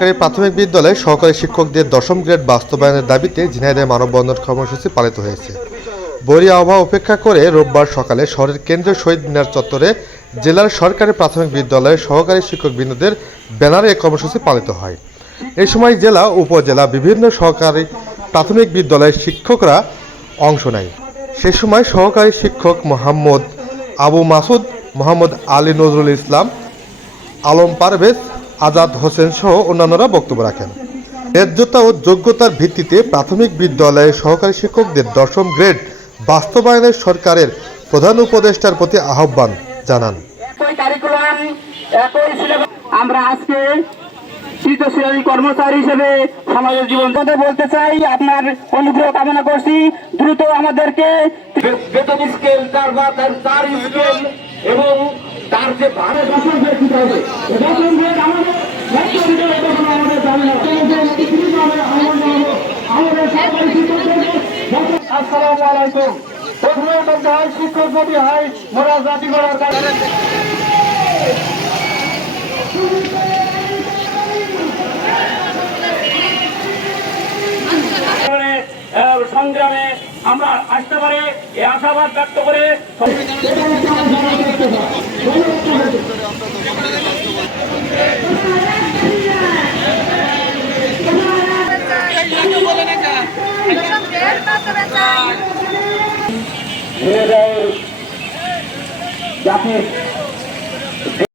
সরকারি প্রাথমিক বিদ্যালয়ে সহকারী শিক্ষকদের দশম গ্রেড বাস্তবায়নের দাবিতে ঝিনাইদহে মানববন্ধন কর্মসূচি পালিত হয়েছে। বৈরী আবহাওয়া উপেক্ষা করে রোববার সকালে শহরের কেন্দ্রীয় শহীদ মিনার চত্বরে জেলার সরকারি প্রাথমিক বিদ্যালয়ে সহকারী শিক্ষকবৃন্দদের ব্যানারে এই কর্মসূচি পালিত হয়। এ সময় জেলা, উপজেলা, বিভিন্ন সহকারী প্রাথমিক বিদ্যালয়ের শিক্ষকরা অংশ নেয়। সে সময় সহকারী শিক্ষক মোহাম্মদ আবু মাসুদ, মোহাম্মদ আলী নজরুল ইসলাম, আলম পারভেজ আজাদ হোসেন সহ অন্যান্যরা বক্তব্য রাখেন। ন্যায্যতা ও যোগ্যতার ভিত্তিতে প্রাথমিক বিদ্যালয়ের সহকারী শিক্ষকদের দশম গ্রেড বাস্তবায়নের সরকারের প্রধান উপদেষ্টার প্রতি আহ্বান জানান। একই কারিকুলাম একই সিলেবাস আমরা আজকে তৃতীয় শ্রেণি কর্মচারী হিসেবে সমাজের জীবন বলতে চাই। আপনার অনুগ্রহ কামনা করছি। দ্রুত আমাদেরকে বেতন স্কেল তার বা তার স্কেল এবং তার যে ভাড়া হবে আসসালামু আলাইকুম। প্রথমে বলতে হয় শিক্ষক যদি হয় মোরা জাতি করার কারণে। সংগ্রামে আমরা আসতে পারি এই আশাবাদ ব্যক্ত করে জাতির